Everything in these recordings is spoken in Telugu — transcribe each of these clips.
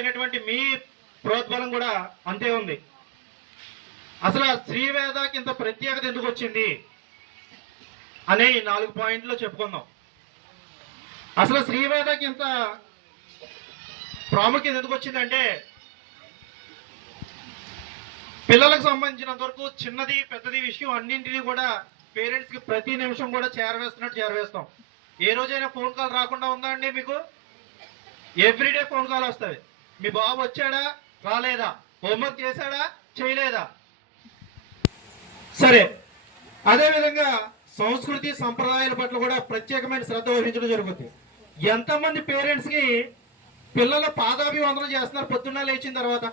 అయినటువంటి మీ ప్రోద్బలం కూడా అంతే ఉంది. అసలు శ్రీవేదకి ఇంత ప్రత్యేకత ఎందుకు వచ్చింది అనే 4 పాయింట్లు చెప్పుకుందాం. అసలు శ్రీవేదకి ఇంత ప్రాముఖ్యత ఎందుకు వచ్చిందంటే, పిల్లలకు సంబంధించినంత వరకు చిన్నది పెద్దది విషయం అన్నింటినీ కూడా పేరెంట్స్ కి ప్రతి నిమిషం కూడా చేరవేస్తాం. ఏ రోజైనా ఫోన్ కాల్ రాకుండా ఉందా అండి మీకు? ఎవ్రీడే ఫోన్ కాల్ వస్తుంది. మీ బాబు వచ్చాడా రాలేదా, హోంవర్క్ చేశాడా చేయలేదా. సరే, అదేవిధంగా సంస్కృతి సంప్రదాయాల పట్ల కూడా ప్రత్యేకమైన శ్రద్ధ వహించడం జరుగుతుంది. ఎంతమంది పేరెంట్స్ కి పిల్లల పాదాభివందనం చేస్తున్నారు పొద్దున్న లేచిన తర్వాత?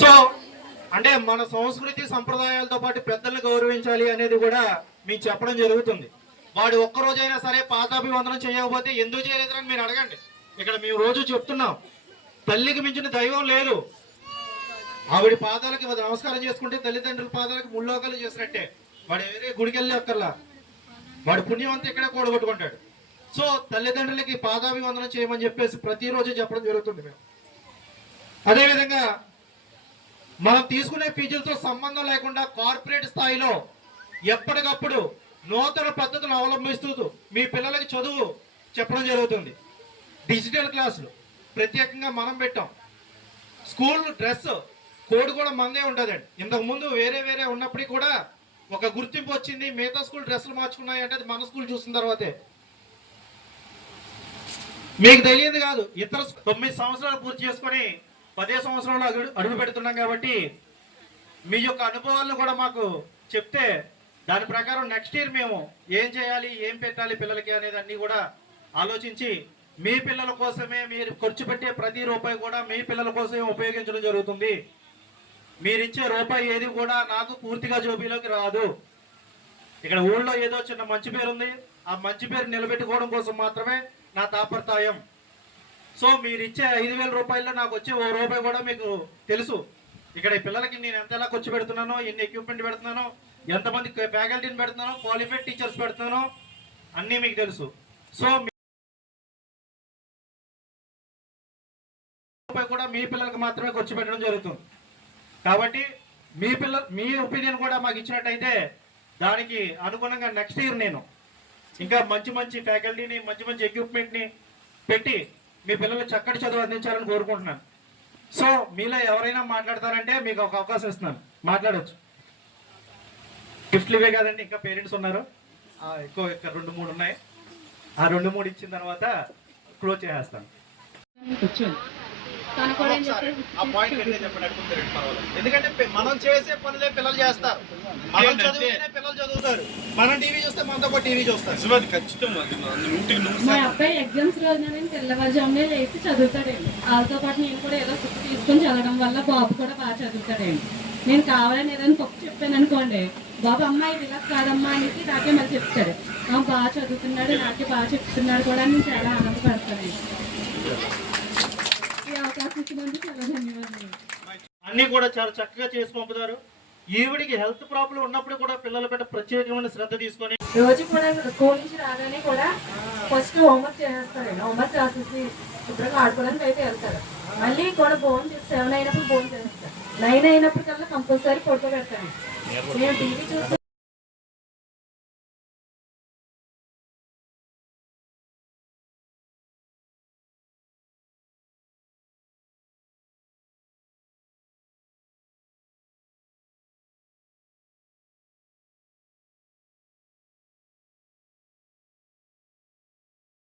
సో అంటే మన సంస్కృతి సంప్రదాయాలతో పాటు పెద్దల్ని గౌరవించాలి అనేది కూడా మీకు చెప్పడం జరుగుతుంది. వాడు ఒక్కరోజైనా సరే పాదాభివందనం చేయకపోతే ఎందుకు చేయలేదని మీరు అడగండి. ఇక్కడ మేము రోజు చెప్తున్నాం, తల్లికి మించిన దైవం లేదు. ఆవిడ పాదాలకి నమస్కారం చేసుకుంటే తల్లిదండ్రుల పాదాలకి ముల్లోకాలు చేసినట్టే. వాడు వేరే గుడికి వెళ్ళి అక్కర్లా, వాడు పుణ్యం అంతా ఇక్కడే కూడగొట్టుకుంటాడు. సో తల్లిదండ్రులకి పాదాభివందనం చేయమని చెప్పేసి ప్రతిరోజు చెప్పడం జరుగుతుంది మేము. అదేవిధంగా మనం తీసుకునే ఫీజులతో సంబంధం లేకుండా కార్పొరేట్ స్థాయిలో ఎప్పటికప్పుడు నూతన పద్ధతులను అవలంబిస్తూ మీ పిల్లలకి చదువు చెప్పడం జరుగుతుంది. డిజిటల్ క్లాసులు ప్రత్యేకంగా మనం పెట్టాం. స్కూల్ డ్రెస్ కోడ్ కూడా మనదే ఉంటుందండి. ఇంతకుముందు వేరే ఉన్నప్పటికీ కూడా ఒక గుర్తింపు వచ్చింది. మిగతా స్కూల్ డ్రెస్సులు మార్చుకున్నాయి అంటే అది మన స్కూల్ చూసిన తర్వాతే. మీకు తెలియదు కాదు, ఇతర 9 సంవత్సరాలు పూర్తి చేసుకొని 10వ సంవత్సరంలో అడుగు పెడుతున్నాం కాబట్టి మీ యొక్క అనుభవాలను కూడా మాకు చెప్తే దాని ప్రకారం నెక్స్ట్ ఇయర్ మేము ఏం చేయాలి, ఏం పెట్టాలి పిల్లలకి అనేది అన్ని కూడా ఆలోచించి మీ పిల్లల కోసమే మీరు ఖర్చు పెట్టే ప్రతి రూపాయి కూడా మీ పిల్లల కోసమే ఉపయోగించడం జరుగుతుంది. మీరిచ్చే రూపాయి ఏది కూడా నాకు పూర్తిగా జోబీలోకి రాదు. ఇక్కడ ఊళ్ళో ఏదో చిన్న మంచి పేరు ఉంది, ఆ మంచి పేరు నిలబెట్టుకోవడం కోసం మాత్రమే నా తాపత్రయం. సో మీరు ఇచ్చే 5,000 రూపాయల్లో నాకు వచ్చే ₹1 కూడా మీకు తెలుసు. ఇక్కడ ఈ పిల్లలకి నేను ఎంతలా ఖర్చు పెడుతున్నానో, ఎన్ని ఎక్విప్మెంట్ పెడుతున్నానో, ఎంతమంది ఫ్యాకల్టీని పెడుతున్నానో, క్వాలిఫైడ్ టీచర్స్ పెడుతున్నానో అన్నీ మీకు తెలుసు. సో కూడా మీ పిల్లలకు మాత్రమే ఖర్చు పెట్టడం జరుగుతుంది. కాబట్టి మీ ఒపీనియన్ కూడా మాకు ఇచ్చినట్టయితే దానికి అనుగుణంగా నెక్స్ట్ ఇయర్ నేను ఇంకా మంచి ఫ్యాకల్టీని మంచి ఎక్విప్మెంట్ని పెట్టి మీ పిల్లలు చక్కటి చదువు అందించాలని కోరుకుంటున్నాను. సో మీలో ఎవరైనా మాట్లాడతారంటే మీకు ఒక అవకాశం ఇస్తున్నాను, మాట్లాడచ్చు. గిఫ్ట్లు ఇవే కాదండి, ఇంకా పేరెంట్స్ ఉన్నారు, ఎక్కువ 2-3 ఉన్నాయి. ఆ 2-3 ఇచ్చిన తర్వాత క్లోజ్ చేసేస్తాను. ఎందుకంటే మనం చేసే పనులే పిల్లలు చేస్తారు, మనం చదివితేనే పిల్లలు చదువుతారు. మనం టీవీ చూస్తే మనతో పాటు టీవీ చూస్తారు. మా అబ్బాయి ఎగ్జామ్స్ రోజున తెల్లవారుజామునే లేచి చదువుతాడండి. వాళ్ళతో పాటు నేను కూడా ఏదో బుక్ తీసుకొని చదవడం వల్ల బాబు కూడా బాగా చదువుతాడండి. నేను కావాలని ఏదైనా తప్పు చెప్పాను అనుకోండి, బాబు అమ్మాయి ఇది ఇలా కాదమ్మా అనేసి నాకే మళ్ళీ చెప్తాడు. బాగా చదువుతున్నాడు, నాకే బాగా చెప్తున్నాడు కూడా, నేను చాలా ఆనందపడతానండి. అన్ని కూడా చాలా చక్కగా చేసి పంపుతారు. ఈవిడికి హెల్త్ ప్రాబ్లం ఉన్నప్పుడు కూడా పిల్లల పట్ల ప్రత్యేకమైన శ్రద్ధ తీసుకొని రోజు కూడా స్కూల్ నుంచి రాగానే కూడా ఫస్ట్ హోంవర్క్ చేసేస్తారండి. హోంవర్క్ చేసేసి శుభ్రంగా ఆడుకోవడానికి అయితే వెళ్తారు. మళ్ళీ కూడా భోజనం చేసి 7 అయినప్పుడు భోజనం చేస్తారు. 9 అయినప్పటికల్లా కంపల్సరీ పడుకోబెడతాను. మేము టీవీ చూస్తే